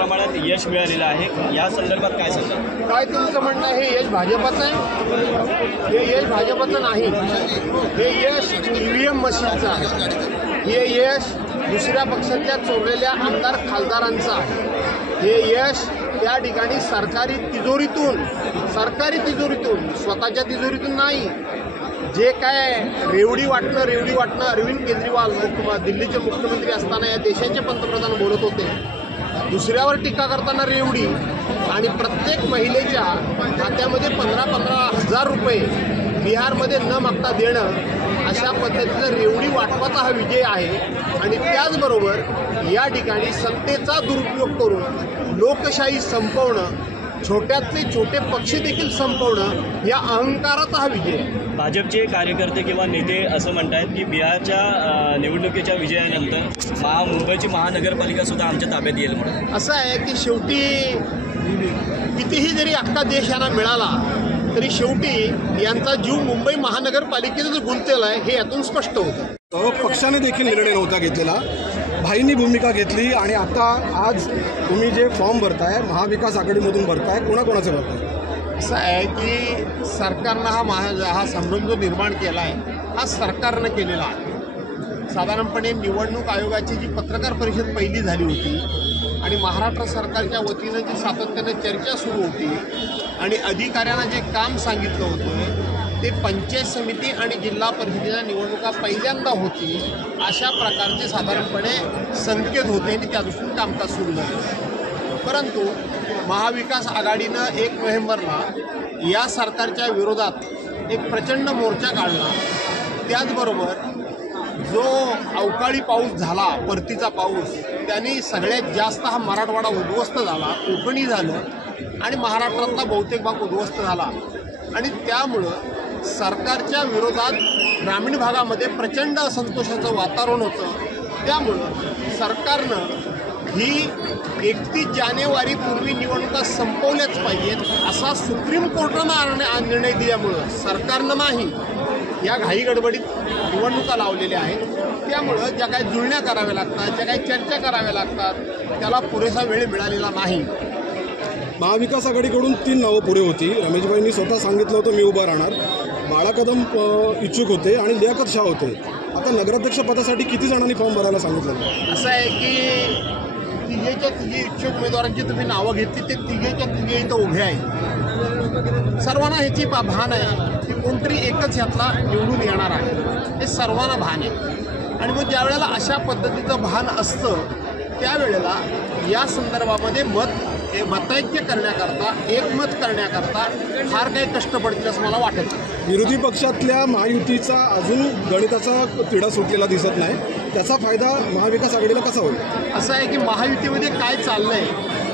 प्रमाणात यश मिळालेलं आहे, या संदर्भात काय सांगता? काय तुमचं म्हणणं आहे? हे यश भाजपचं आहे? हे यश भाजपचं नाही, हे यश EVM मशीनचं आहे. हे यश दुसऱ्या पक्षाच्या चोरलेल्या आमदार खासदारांचं आहे. हे यश त्या ठिकाणी सरकारी तिजोरीतून स्वतःच्या तिजोरीतून नाही. जे काय रेवडी वाटणं अरविंद केजरीवाल दिल्लीचे मुख्यमंत्री असताना या देशाचे पंतप्रधान बोलत होते. दुसऱ्यावर टीका करताना रेवडी आणि प्रत्येक महिलेच्या खात्यामध्ये 15,000 रुपये बिहारमध्ये न मागता देणं, अशा पद्धतीनं रेवडी वाटपाचा हा विजय आहे. आणि त्याचबरोबर या ठिकाणी सत्तेचा दुरुपयोग करून लोकशाही संपवणं, छोट्यातले छोटे पक्ष देखील संपवणं, या अहंकाराचा हा विजय आहे. भाजपचे कार्यकर्ते किंवा नेते असं म्हणतात की बिहारच्या निवडणुकीच्या विजयानंतर मुंबईची महानगरपालिका सुद्धा आमच्या ताब्यात येईल म्हणून. असं आहे की शेवटी कितीही जरी अख्खा देश यांना मिळाला तरी शेवटी यांचा जीव मुंबई महानगरपालिकेचं जो गुंतलेला आहे हे यातून स्पष्ट होतं. पक्षाने देखील निर्णय नव्हता घेतलेला, भाईंनी भूमिका घेतली आणि आता आज तुम्ही जे फॉर्म भरताय महाविकास आघाडीमधून भरताय, कोणाकोणाचे भरताय? असं आहे की सरकारनं हा संभ्रम जो निर्माण केला आहे हा सरकारनं केलेला आहे. साधारणपणे निवडणूक आयोगाची जी पत्रकार परिषद पहिली झाली होती आणि महाराष्ट्र सरकारच्या वतीनं जी सातत्याने चर्चा सुरू होती आणि अधिकाऱ्यांना जे काम सांगितलं होतं ते पंचायत समिती आणि जिल्हा परिषदेच्या निवडणुका पहिल्यांदा होती, अशा प्रकारचे साधारणपणे संकेत होते आणि त्या दृष्टीने कामकाज सुरू झालं. परंतु महाविकास आघाडीनं 1 नोव्हेंबरला या सरकारच्या विरोधात एक प्रचंड मोर्चा काढला. त्याचबरोबर जो अवकाळी पाऊस झाला, परतीचा पाऊस, त्यांनी सगळ्यात जास्त हा मराठवाडा उद्ध्वस्त झाला, कोकणी झालं आणि महाराष्ट्रातला बहुतेक भाग उद्ध्वस्त झाला. आणि त्यामुळं सरकारच्या विरोधात ग्रामीण भागामध्ये प्रचंड असंतोषाचं वातावरण होतं. त्यामुळं सरकारनं ही 31 जानेवारीपूर्वी निवडणुका संपवल्याच पाहिजेत असा सुप्रीम कोर्टानं निर्णय दिल्यामुळं सरकारनं नाही, या घाई गडबडीत निवडणुका लावलेल्या आहेत. त्यामुळं ज्या काही जुळण्या कराव्या लागतात, ज्या काही चर्चा कराव्या लागतात, त्याला पुरेसा वेळ मिळालेला नाही. महाविकास आघाडीकडून 3 नावं पुढे होती. रमेशभाईंनी स्वतः सांगितलं होतं मी उभा राहणार, बाळा कदम इच्छुक होते आणि लियाकत शाह होते. आता नगराध्यक्ष पदासाठी किती जणांनी फॉर्म भरायला सांगितलं? असं आहे की तिघे इच्छुक उमेदवारांची तुम्ही नावं घेतली, ते तिघे इथं उभे आहेत. सर्वांना ह्याची भान आहे की कोणतरी एकच ह्यातला निवडून येणार आहे, हे सर्वांना भान आहे. आणि मग ज्या वेळेला अशा पद्धतीचं भान असतं त्यावेळेला या संदर्भामध्ये मतैक्य करण्याकरता, एकमत करण्याकरता फार काही कष्ट पडतील असं मला वाटत. विरोधी पक्षातल्या महायुतीचा अजून गणिताचा तिढा सुटलेला दिसत नाही, त्याचा फायदा महाविकास आघाडीला कसा होईल? असं आहे की महायुतीमध्ये काय चाललंय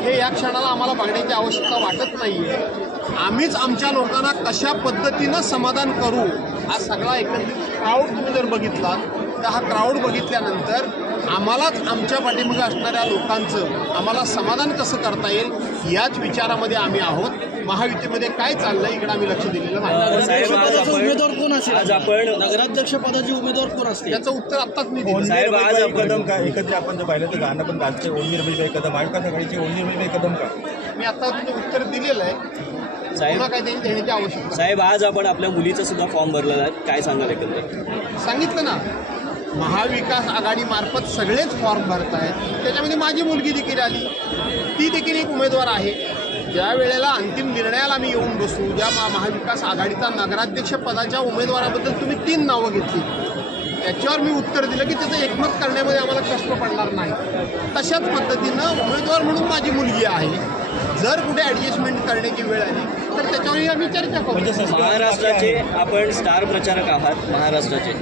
हे या क्षणाला आम्हाला बघण्याची आवश्यकता वाटत नाही आहे. आम्हीच आमच्या लोकांना कशा पद्धतीनं समाधान करू, हा सगळा एकत्रित क्राऊड तुम्ही जर बघितला तर हा क्राऊड बघितल्यानंतर आम्हालाच आमच्या पाठीमागे असणाऱ्या लोकांचं आम्हाला समाधान कसं करता येईल याच विचारामध्ये आम्ही आहोत. महायुतीमध्ये काय चाललंय इकडे आम्ही लक्ष दिलेलं नाही. उमेदवार कोण असेल? आज आपण नगराध्यक्ष पदाचे उमेदवार कोण असतील याचं उत्तर आत्ताच मी दिलं. साहेब आज कदम का एकत्र आपण जर पाहिलं तर गाणं पण गाजते ओढणी रमेशभाई कदम, महाविकास आघाडीची ओढणी रमेशभाई कदम का? मी आता तुमचं उत्तर दिलेलं आहे. साहेब काय देण्याची आवश्यकता? साहेब आज आपण आपल्या मुलीचा सुद्धा फॉर्म भरलेला आहे, काय सांगाल एकंदर? सांगितलं ना, महाविकास आघाडीमार्फत सगळेच फॉर्म भरत आहेत. त्याच्यामध्ये माझी मुलगी देखील आली, ती देखील एक उमेदवार आहे. ज्या वेळेला अंतिम निर्णयाला आम्ही येऊन बसू, ज्या महाविकास आघाडीचा नगराध्यक्ष पदाच्या उमेदवाराबद्दल तुम्ही 3 नावं घेतली, त्याच्यावर मी उत्तर दिलं की त्याचं एकमत करण्यामध्ये आम्हाला कष्ट पडणार नाही. तशाच पद्धतीनं उमेदवार म्हणून माझी मुलगी आहे. जर कुठे ॲडजस्टमेंट करण्याची वेळ आली तर त्याच्यावरही आम्ही चर्चा करू. महाराष्ट्राचे आपण स्टार प्रचारक आहात महाराष्ट्राचे,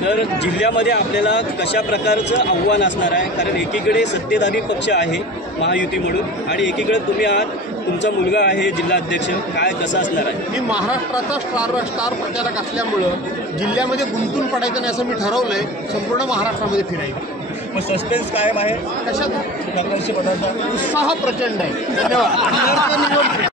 तर जिल्ह्यामध्ये आपल्याला कशा प्रकारचं आव्हान असणार आहे? कारण एकीकडे सत्तेधारी पक्ष आहे महायुती म्हणून आणि एकीकडे तुम्ही आहात, तुमचा मुलगा आहे जिल्हाध्यक्ष, काय कसं असणार आहे? मी महाराष्ट्राचा स्टार प्रचारक असल्यामुळं जिल्ह्यामध्ये गुंतून पडायचं नाही असं मी ठरवलं आहे. संपूर्ण महाराष्ट्रामध्ये फिरायचं. मग सस्पेन्स कायम आहे कशात? नगराध्यक्ष पदाचा उत्साह प्रचंड आहे. धन्यवाद.